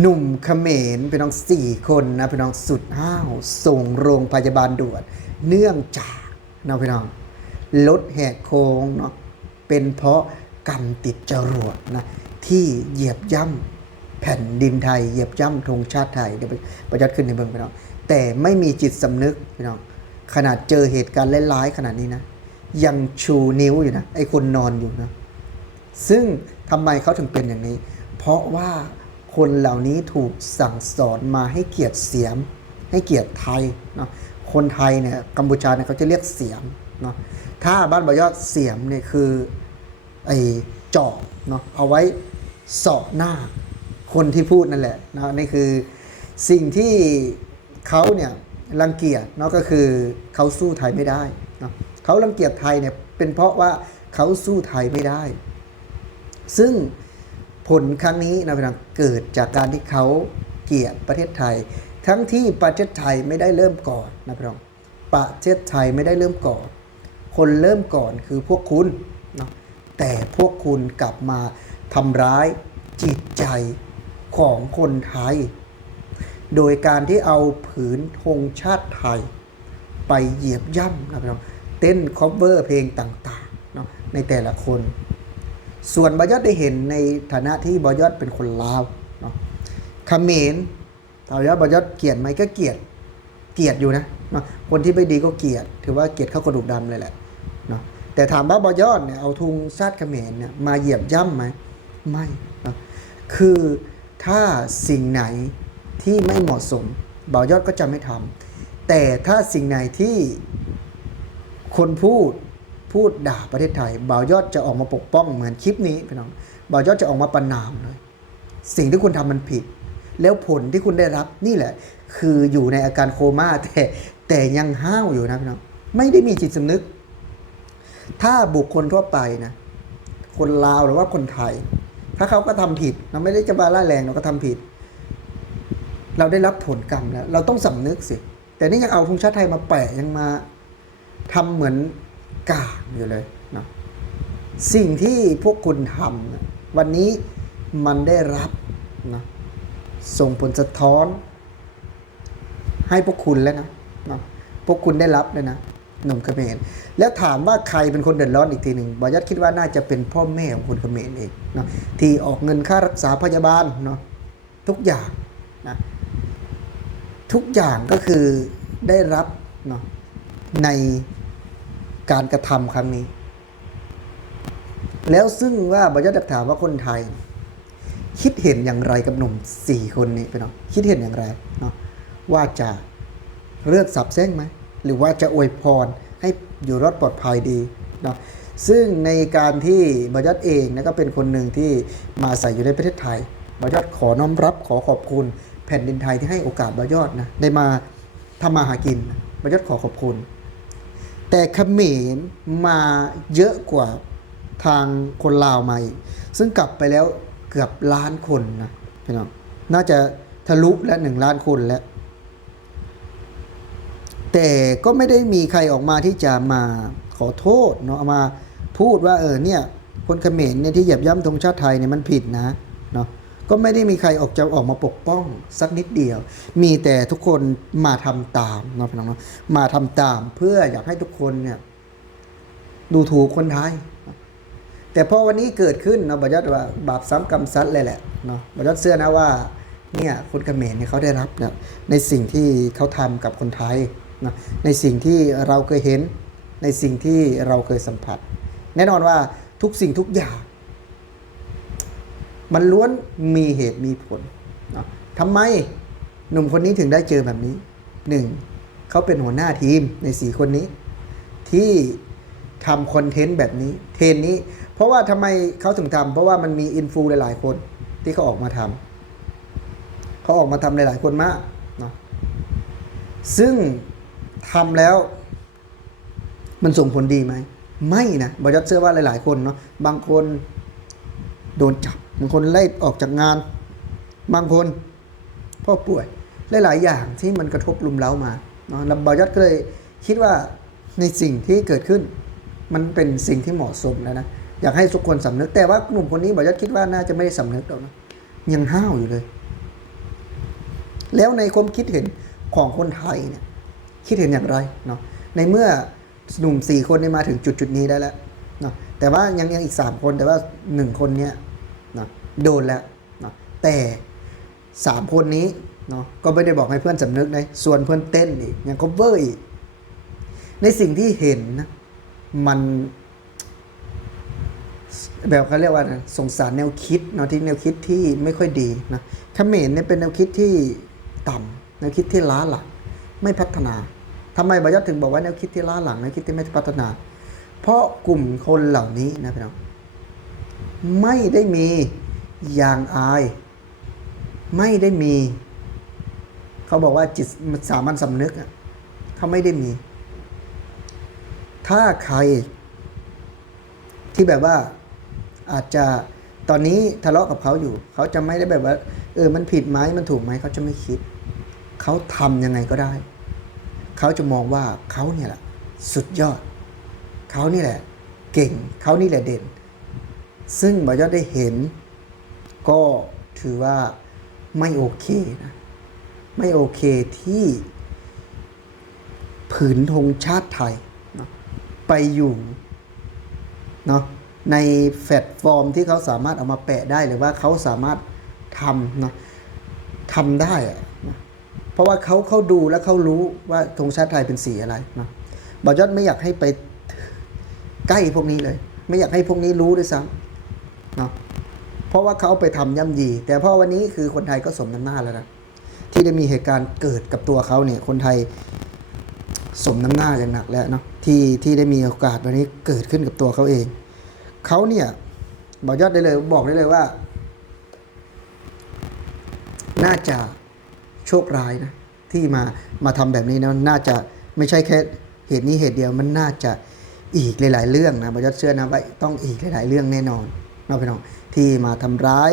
หนุ่มเขมรเป็นน้องสี่คนนะเป็นน้องสุดห้าวส่งโรงพยาบาลด่วนเนื่องจากนะพี่น้องรถแหกโค้งเนาะเป็นเพราะกรรมติดจรวดนะที่เหยียบย่ำแผ่นดินไทยเหยียบย่ำธงชาติไทยเดี๋ยวไประยัดขึ้นในเมืองพี่น้องแต่ไม่มีจิตสำนึกพี่น้องขนาดเจอเหตุการณ์ร้ายๆขนาดนี้นะยังชูนิ้วอยู่นะไอ้คนนอนอยู่นะซึ่งทำไมเขาถึงเป็นอย่างนี้ เพราะว่า คนเหล่านี้ถูกสั่งสอนมาให้เกียรติเสียม ให้เกียรติไทยเนาะคนไทยเนี่ยกัมพูชาเนี่ยเขาจะเรียกเสียมเนาะถ้าบ้านบอยอดเสียมเนี่ยคือไอ้จอบเนาะเอาไว้สอบหน้าคนที่พูดนั่นแหละนะนี่คือสิ่งที่เขาเนี่ยรังเกียจเนาะก็คือเขาสู้ไทยไม่ได้เนาะเขารังเกียจไทยเนี่ยเป็นเพราะว่าเขาสู้ไทยไม่ได้ ซึ่ง ผลครั้งนี้นะพี่น้องเกิดจากการที่เขาเกลียดประเทศไทย ทั้งที่ประเทศไทยไม่ได้เริ่มก่อนนะพี่น้องประเทศไทยไม่ได้เริ่มก่อน คนเริ่มก่อนคือพวกคุณเนาะแต่พวกคุณกลับมาทำร้ายจิตใจของคนไทย โดยการที่เอาผืนธงชาติไทย ไปเหยียบย่ำนะพี่น้องเต้นคอฟเวอร์เพลงต่างๆเนาะในแต่ละคน ส่วนบอยอดได้เห็นในฐานะที่บอยอดเป็นคนลาวเนาะเขมรถามว่าบอยอดเกลียดไหมก็เกลียดเกลียดอยู่นะเนาะคนที่ไม่ดีก็เกลียด ถือว่าเกลียดเข้ากระดูกดำเลยแหละเนาะแต่ถามว่าบอยอดเนี่ยเอาทุงชาติเขมรเนี่ยมาเหยียบย่ำไหมไม่เนาะคือถ้าสิ่งไหนที่ไม่เหมาะสมบอยอดก็จะไม่ทำแต่ถ้าสิ่งไหนที่คนพูด พูดด่าประเทศไทยบ่าวยอดจะออกมาปกป้องเหมือนคลิปนี้พี่น้องบ่าวยอดจะออกมาประนามเลยสิ่งที่คุณทำมันผิด แล้วผลที่คุณได้รับนี่แหละ คืออยู่ในอาการโคม่าแต่แต่ยังห้าวอยู่นะพี่น้องไม่ได้มีจิตสำนึก ถ้าบุคคลทั่วไปนะ คนลาวหรือว่าคนไทย ถ้าเขาก็ทำผิดเราไม่ได้จะมาล่าแรงเราก็ทำผิด เราได้รับผลกรรมแล้ว เราต้องสำนึกสิแต่นี่ยังเอาธงชาติไทยมาแปะยังมาทำเหมือน กากอยู่เลยเนาะสิ่งที่พวกคุณทำนะวันนี้มันได้รับนะส่งผลสะท้อน ให้พวกคุณแล้วนะนะพวกคุณได้รับเลยนะหนุ่มเขมรแล้วถามว่าใครเป็นคนเดือดร้อนอีกทีหนึ่งบอยัดคิดว่าน่าจะเป็นพ่อแม่ของคนเขมรเองนะที่ออกเงินค่ารักษาพยาบาลเนาะทุกอย่างนะทุกอย่างก็คือได้รับเนาะใน การกระทำครั้งนี้ แล้วซึ่งว่าบรรยากถามว่าคนไทย คิดเห็นอย่างไรกับหนุ่มสี่คนนี้ไปเนาะคิดเห็นอย่างไรเนาะว่าจะเลือกสับเส้งไหมหรือว่าจะอวยพรให้อยู่รอดปลอดภัยดีเนาะซึ่งในการที่บรรยัตเองนะก็เป็นคนหนึ่งที่มาใส่อยู่ในประเทศไทยบรรยัตขอน้อมรับขอขอบคุณแผ่นดินไทยที่ให้โอกาสบรรยอดนะได้มาทำมาหากินบรรยัตขอขอบคุณ แต่เขมรมาเยอะกว่าทางคนลาวมาอีก ซึ่งกลับไปแล้วเกือบล้านคนนะพี่น้องน่าจะทะลุและหนึ่งล้านคนแล้ว แต่ก็ไม่ได้มีใครออกมาที่จะมาขอโทษเนาะมาพูดว่าเออเนี่ยคนเขมรเนี่ยที่เหยียบย่ำธงชาติไทยเนี่ยมันผิดนะเนาะ ก็ไม่ได้มีใครออกจะออกมาปกป้องสักนิดเดียว มีแต่ทุกคนมาทำตามนะพี่น้องเนาะมาทำตามเพื่ออยากให้ทุกคนเนี่ยดูถูกคนไทย แต่พอวันนี้เกิดขึ้นเนาะบรรยัติว่าบาปซ้ำกรรมซัดเลยแหละเนาะบรรยัติเสื้อนะว่าเนี่ยคนเขมรเนี่ยเขาได้รับเนี่ยในสิ่งที่เขาทำกับคนไทยนะในสิ่งที่เราเคยเห็น ในสิ่งที่เราเคยสัมผัส แน่นอนว่าทุกสิ่งทุกอย่าง มันล้วนมีเหตุมีผลนาะทำไมหนุ่มคนนี้ถึงได้เจอแบบนี้หนึ่งเขาเป็นหัวหน้าทีมในสี่คนนี้ ที่ทำคอนเทนต์แบบนี้ เทรนนี้ เพราะว่าทำไมเขาถึงทำเพราะว่ามันมีอินฟูหลายๆ คนที่เขาออกมาทำเขาออกมาทำหลาย ๆ คนมากเนาะซึ่งทำแล้วมันส่งผลดีไหม ไม่นะบอยอดเชื่อว่าหลาย ๆ คนเนาะบางคนโดนจับ บางคนไล่ออกจากงาน บางคนพ่อป่วยหลาย ๆ อย่างที่มันกระทบลุมเล้ามาเนาะล้วบอยอดก็เลยคิดว่าในสิ่งที่เกิดขึ้น มันเป็นสิ่งที่เหมาะสมแล้วนะอยากให้ทุกคนสำนึกแต่ว่าหนุ่มคนนี้บอยอดคิดว่าน่าจะไม่ได้สำนึกหรอกนะยังห้าวอยู่เลย แล้วในความคิดเห็นของคนไทยเนี่ยคิดเห็นอย่างไรเนาะในเมื่อหนุ่มสี่คนได้มาถึงจุดจุดนี้ได้แล้วเนาะแต่ว่ายังยังอีกสามคนแต่ว่าหนึ่งคนเนี้ย โดนแล้วเนาะแต่สามคนนี้เนาะก็ไม่ได้บอกให้เพื่อนสำนึกนะส่วนเพื่อนเต้นอีกยัง cover อีก ในสิ่งที่เห็นนะมัน แบบเขาเรียกว่านะสงสารแนวคิดเนาะที่แนวคิดที่ไม่ค่อยดีนะเขมรเนี่ยเป็นแนวคิดที่ต่ำแนวคิดที่ล้าหลังไม่พัฒนาทำไมบายอดถึงบอกว่าแนวคิดที่ล้าหลังแนวคิดที่ไม่พัฒนา เพราะกลุ่มคนเหล่านี้นะพี่น้องไม่ได้มี อย่างอาย ไม่ได้มี เขาบอกว่าจิตสามัญสำนึกเขาไม่ได้มี ถ้าใคร ที่แบบว่าอาจจะตอนนี้ทะเลาะกับเขาอยู่ เขาจะไม่ได้แบบว่า เออ มันผิดไหมมันถูกไหมเขาจะไม่คิด เขาทำยังไงก็ได้ เขาจะมองว่าเขาเนี่ยแหละ สุดยอด เขานี่แหละ เก่ง เขานี่แหละเด่น ซึ่งบอยอดได้เห็น ก็ถือว่าไม่โอเคนะไม่โอเคที่ผืนธงชาติไทยนะไปอยู่เนาะในแพลตฟอร์มที่เขาสามารถเอามาแปะได้หรือว่าเขาสามารถทำนะทำได้อะนะเพราะว่าเขาเขาดูแล้วเขารู้ว่าธงชาติไทยเป็นสีอะไรนะบอยอดไม่อยากให้ไปใกล้พวกนี้เลย ไม่อยากให้พวกนี้รู้ด้วยซ้ำเนาะ ราะว่าเขาไปทำย่ำยี แต่พอวันนี้คือคนไทยก็สมน้ำหน้าแล้วนะที่ได้มีเหตุการณ์เกิดกับตัวเขาเนี่ยคนไทยสมน้ำหน้าอย่างหนักแล้วเนาะที่ที่ได้มีโอกาสวันนี้เกิดขึ้นกับตัวเขาเองเขาเนี่ยบอกยอดได้เลยบอกได้เลยว่า น่าจะโชคร้ายนะที่มามาทำแบบนี้นะน่าจะไม่ใช่แค่เหตุนี้เหตุเดียวมันน่าจะอีกหลาย ๆ เรื่องนะบอกยอดเชื่อนะว่าต้องอีกหลาย ๆ เรื่องแน่นอน เนาะพี่น้องที่มาทำร้าย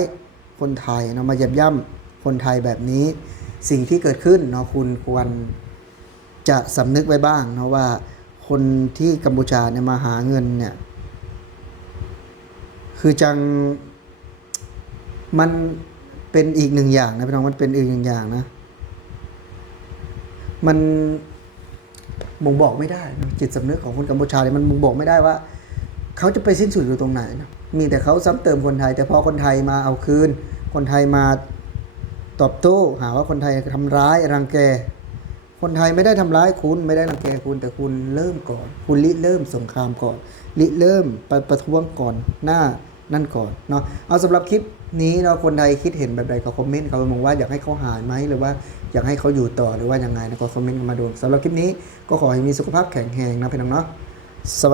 คนไทยเนาะมาเหยียบย่ำคนไทยแบบนี้ สิ่งที่เกิดขึ้นเนาะคุณควรจะสำนึกไว้บ้างเนาะว่าคนที่กัมพูชาเนี่ยมาหาเงินเนี่ยคือจังมันเป็นอีกหนึ่งอย่างนะพี่น้องมันเป็นอีกหนึ่งอย่างนะ มันบ่งบอกไม่ได้นะจิตสำนึกของคนกัมพูชาเนี่ยมันบ่งบอกไม่ได้ว่า เขาจะไปสิ้นสุดอยู่ตรงไหนนะ มีแต่เขาซ้ำเติมคนไทย แต่พอคนไทยมาเอาคืน คนไทยมาตอบโต้หาว่าคนไทยทำร้ายรังแก คนไทยไม่ได้ทำร้ายคุณไม่ได้รังแกคุณแต่คุณเริ่มก่อน คุณริเริ่มสงครามก่อนริเริ่มไปประท้วงก่อนหน้านั่นก่อนเนาะเอาสำหรับคลิปนี้เนาะคนไทยคิดเห็นแบบใดก็คอมเมนต์เขามองว่าอยากให้เขาหายไหมหรือว่าอยากให้เขาอยู่ต่อหรือว่ายังไงนะก็คอมเมนต์กันมาดูสำหรับคลิปนี้ก็ขอให้มีสุขภาพแข็งแรงนะพี่น้องเนาะสวัสดี